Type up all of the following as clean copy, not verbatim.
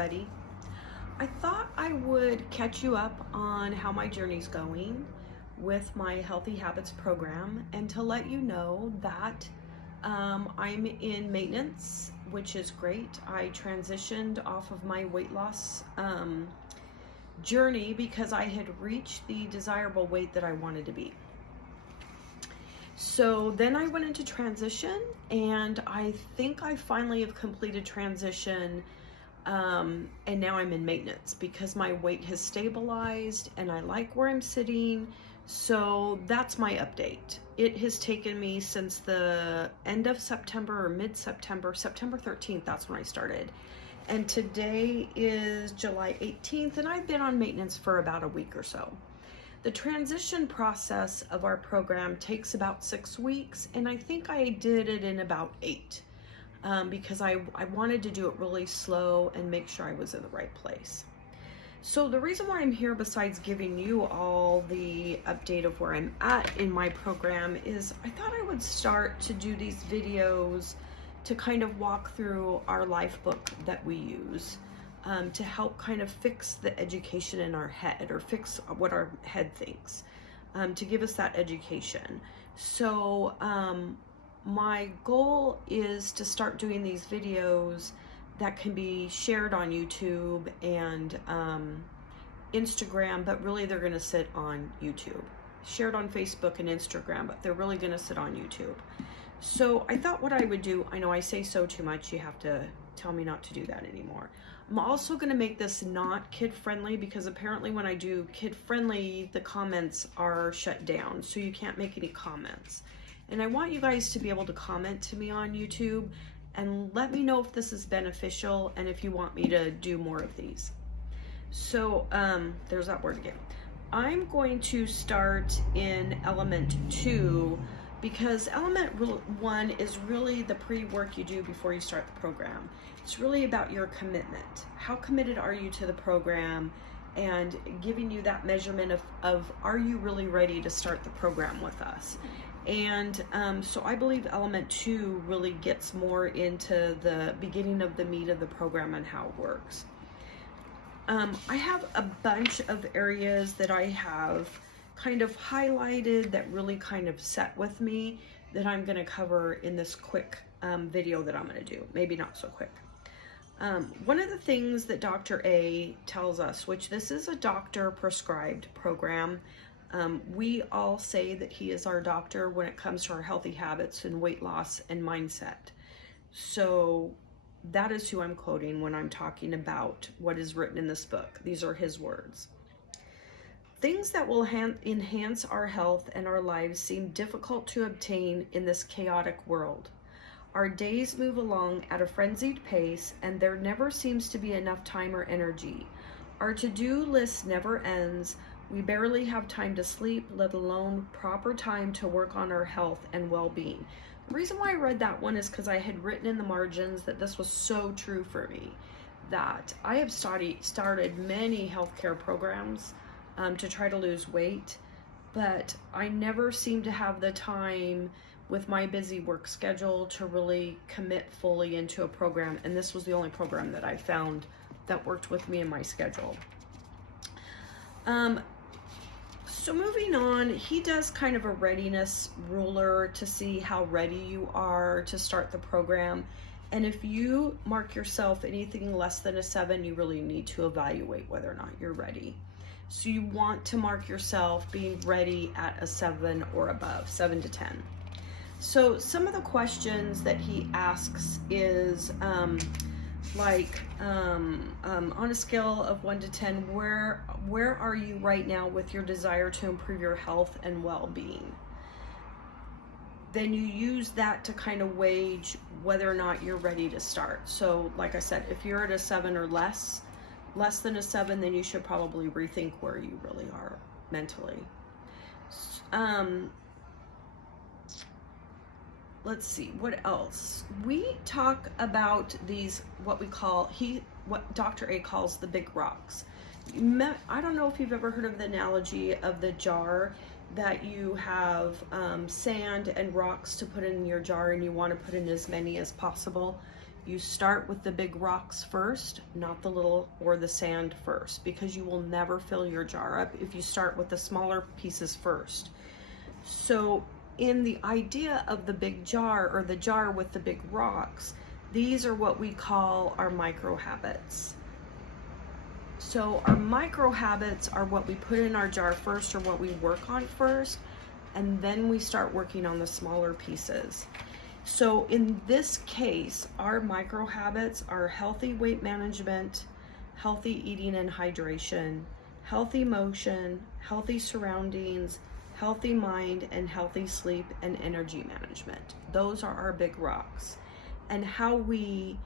everybody. I thought I would catch you up on how my journey's going with my Healthy Habits program, and to let you know that I'm in maintenance, which is great. I transitioned off of my weight loss journey because I had reached the desirable weight that I wanted to be. So then I went into transition, and I think I finally have completed transition, and now I'm in maintenance because my weight has stabilized and I like where I'm sitting. So that's my update. It has taken me since the end of September or mid-September, September 13th, that's when I started. And today is July 18th, and I've been on maintenance for about a week or so. The transition process of our program takes about 6 weeks, and I think I did it in about 8 because I wanted to do it really slow and make sure I was in the right place. So the reason why I'm here, besides giving you all the update of where I'm at in my program, is I thought I would start to do these videos to kind of walk through our life book that we use. To help kind of fix the education in our head, or fix what our head thinks, to give us that education. So my goal is to start doing these videos that can be shared on YouTube and Instagram, but really they're going to sit on YouTube. Shared on Facebook and Instagram, but they're really going to sit on YouTube. So I thought what I would do, I know I say so too much, you have to tell me not to do that anymore. I'm also going to make this not kid-friendly, because apparently when I do kid-friendly, the comments are shut down, so you can't make any comments. And I want you guys to be able to comment to me on YouTube and let me know if this is beneficial and if you want me to do more of these. So there's that word again. I'm going to start in element 2, because element 1 is really the pre-work you do before you start the program. It's really about your commitment. How committed are you to the program, and giving you that measurement of are you really ready to start the program with us? And so I believe element 2 really gets more into the beginning of the meat of the program and how it works. I have a bunch of areas that I have kind of highlighted that really kind of set with me, that I'm going to cover in this quick video that I'm going to do. Maybe not so quick. One of the things that Dr. A tells us, which this is a doctor prescribed program, we all say that he is our doctor when it comes to our healthy habits and weight loss and mindset. So that is who I'm quoting when I'm talking about what is written in this book. These are his words. Things that will enhance our health and our lives seem difficult to obtain in this chaotic world. Our days move along at a frenzied pace, and there never seems to be enough time or energy. Our to-do list never ends. We barely have time to sleep, let alone proper time to work on our health and well-being. The reason why I read that one is because I had written in the margins that this was so true for me, that I have started many healthcare programs to try to lose weight, but I never seem to have the time with my busy work schedule to really commit fully into a program, and this was the only program that I found that worked with me in my schedule. So moving on, he does kind of a readiness ruler to see how ready you are to start the program, and if you mark yourself anything less than a 7, you really need to evaluate whether or not you're ready. So you want to mark yourself being ready at a 7 or above, 7 to 10. So some of the questions that he asks is on a scale of 1 to 10, where are you right now with your desire to improve your health and well-being? Then you use that to kind of gauge whether or not you're ready to start. So like I said, if you're at a 7 or less than a 7, then you should probably rethink where you really are mentally. Let's see, what else? We talk about these, what Dr. A calls the big rocks. I don't know if you've ever heard of the analogy of the jar, that you have sand and rocks to put in your jar, and you want to put in as many as possible. You start with the big rocks first, not the little or the sand first, because you will never fill your jar up if you start with the smaller pieces first. So in the idea of the big jar, or the jar with the big rocks, these are what we call our micro habits. So our micro habits are what we put in our jar first, or what we work on first, and then we start working on the smaller pieces. So in this case, our micro habits are healthy weight management, healthy eating and hydration, healthy motion, healthy surroundings, healthy mind, and healthy sleep and energy management. Those are our big rocks. And how we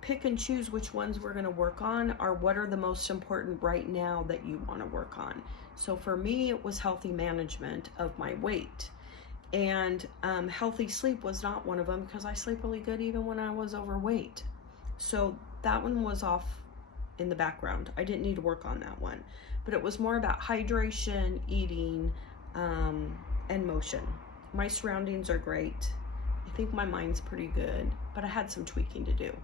pick and choose which ones we're going to work on are what are the most important right now that you want to work on. So for me, it was healthy management of my weight. And healthy sleep was not one of them, because I sleep really good even when I was overweight. So that one was off in the background. I didn't need to work on that one. But it was more about hydration, eating, and motion. My surroundings are great. I think my mind's pretty good, but I had some tweaking to do.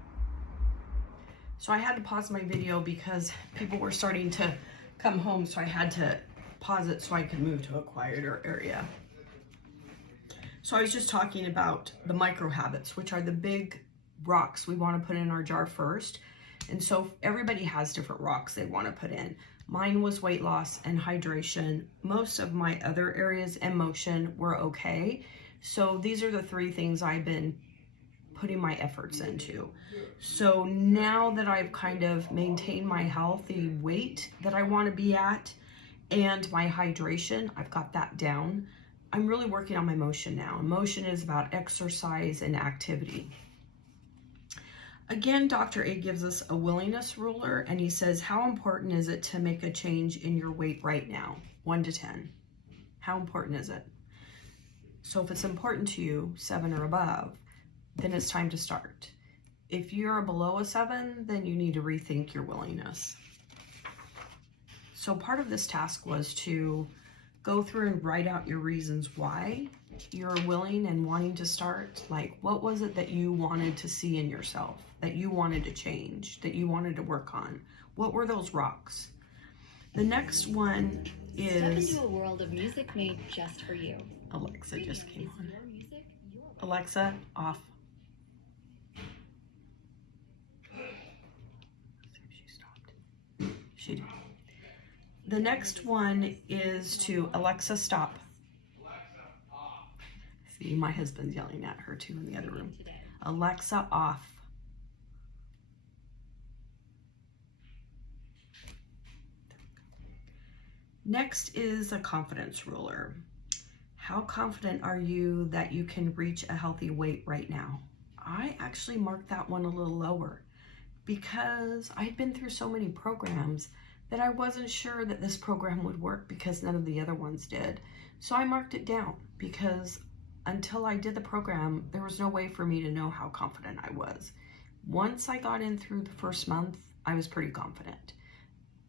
So I had to pause my video because people were starting to come home, so I had to pause it so I could move to a quieter area. So I was just talking about the micro habits, which are the big rocks we want to put in our jar first. And so everybody has different rocks they want to put in. Mine was weight loss and hydration. Most of my other areas and motion were okay. So these are the three things I've been putting my efforts into. So now that I've kind of maintained my healthy weight that I want to be at, and my hydration, I've got that down. I'm really working on my motion now. Motion is about exercise and activity. Again, Dr. A gives us a willingness ruler, and he says, how important is it to make a change in your weight right now? 1 to 10. How important is it? So if it's important to you, 7 or above, then it's time to start. If you're below a 7, then you need to rethink your willingness. So part of this task was to go through and write out your reasons why you're willing and wanting to start. Like, what was it that you wanted to see in yourself, that you wanted to change, that you wanted to work on? What were those rocks? The next one is... Step into a world of music made just for you. Alexa just came on. Alexa, off. See if she stopped. She did. The next one is to Alexa, stop. See, my husband's yelling at her too in the other room. Alexa, off. Next is a confidence ruler. How confident are you that you can reach a healthy weight right now? I actually marked that one a little lower because I'd been through so many programs that I wasn't sure that this program would work because none of the other ones did. So I marked it down because until I did the program, there was no way for me to know how confident I was. Once I got in through the first month, I was pretty confident.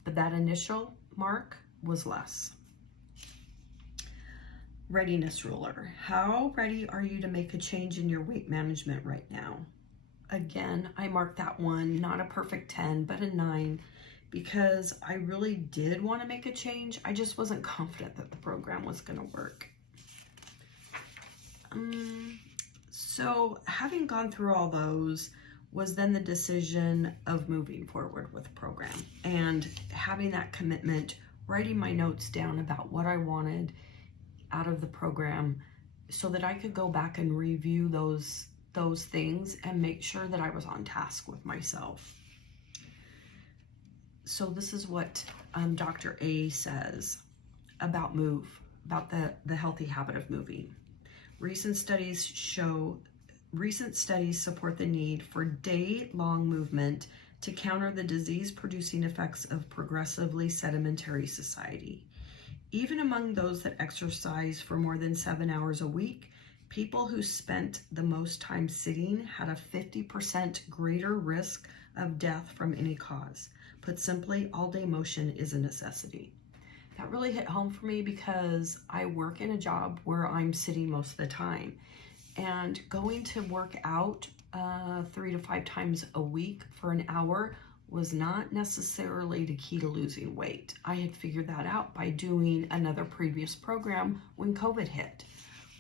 But that initial mark was less. Readiness ruler. How ready are you to make a change in your weight management right now? Again, I marked that one, not a perfect 10, but a 9. Because I really did want to make a change. I just wasn't confident that the program was going to work. So having gone through all those was then the decision of moving forward with the program and having that commitment, writing my notes down about what I wanted out of the program so that I could go back and review those things and make sure that I was on task with myself. So this is what Dr. A says about the healthy habit of moving. Recent studies support the need for day-long movement to counter the disease-producing effects of progressively sedentary society. Even among those that exercise for more than 7 hours a week, people who spent the most time sitting had a 50% greater risk of death from any cause. Put simply, all-day motion is a necessity. That really hit home for me because I work in a job where I'm sitting most of the time. and going to work out 3 to 5 times a week for an hour was not necessarily the key to losing weight. I had figured that out by doing another previous program when COVID hit.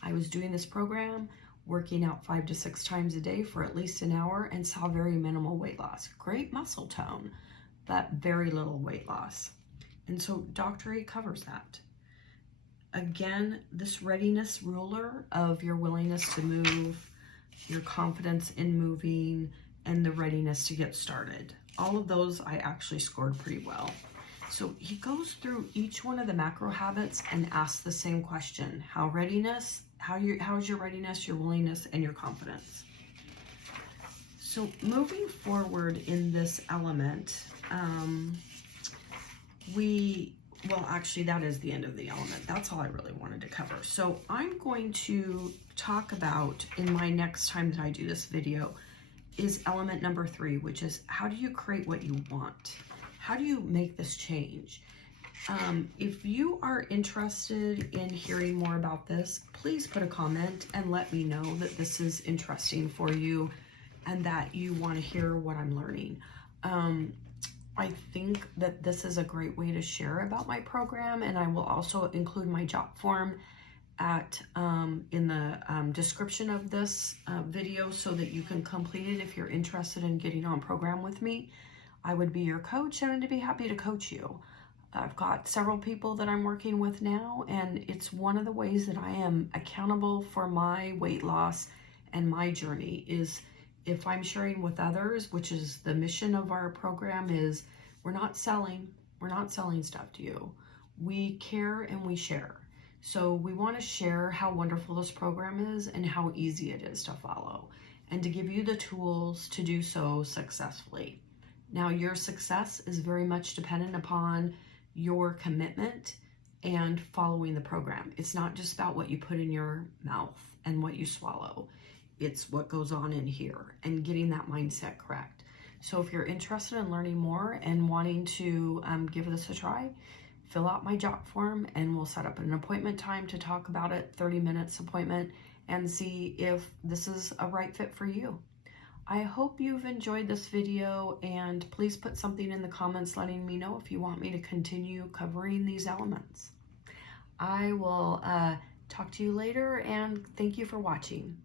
I was doing this program, working out 5 to 6 times a day for at least an hour, and saw very minimal weight loss. Great muscle tone, but very little weight loss. And so Dr. E covers that. Again, this readiness ruler of your willingness to move, your confidence in moving, and the readiness to get started. All of those I actually scored pretty well. So he goes through each one of the macro habits and asks the same question: how's your readiness, your willingness, and your confidence? So moving forward in this element, actually that is the end of the element. That's all I really wanted to cover. So I'm going to talk about, in my next time that I do this video, is element number 3, which is how do you create what you want? How do you make this change? If you are interested in hearing more about this, please put a comment and let me know that this is interesting for you and that you want to hear what I'm learning. I think that this is a great way to share about my program, and I will also include my JotForm in the description of this video so that you can complete it if you're interested in getting on program with me. I would be your coach and I'd be happy to coach you. I've got several people that I'm working with now, and it's one of the ways that I am accountable for my weight loss and my journey is if I'm sharing with others, which is the mission of our program, is we're not selling stuff to you. We care and we share. So we want to share how wonderful this program is and how easy it is to follow, and to give you the tools to do so successfully. Now, your success is very much dependent upon your commitment and following the program. It's not just about what you put in your mouth and what you swallow. It's what goes on in here and getting that mindset correct. So if you're interested in learning more and wanting to give this a try, fill out my JotForm and we'll set up an appointment time to talk about it, 30 minutes appointment, and see if this is a right fit for you. I hope you've enjoyed this video, and please put something in the comments letting me know if you want me to continue covering these elements. I will talk to you later, and thank you for watching.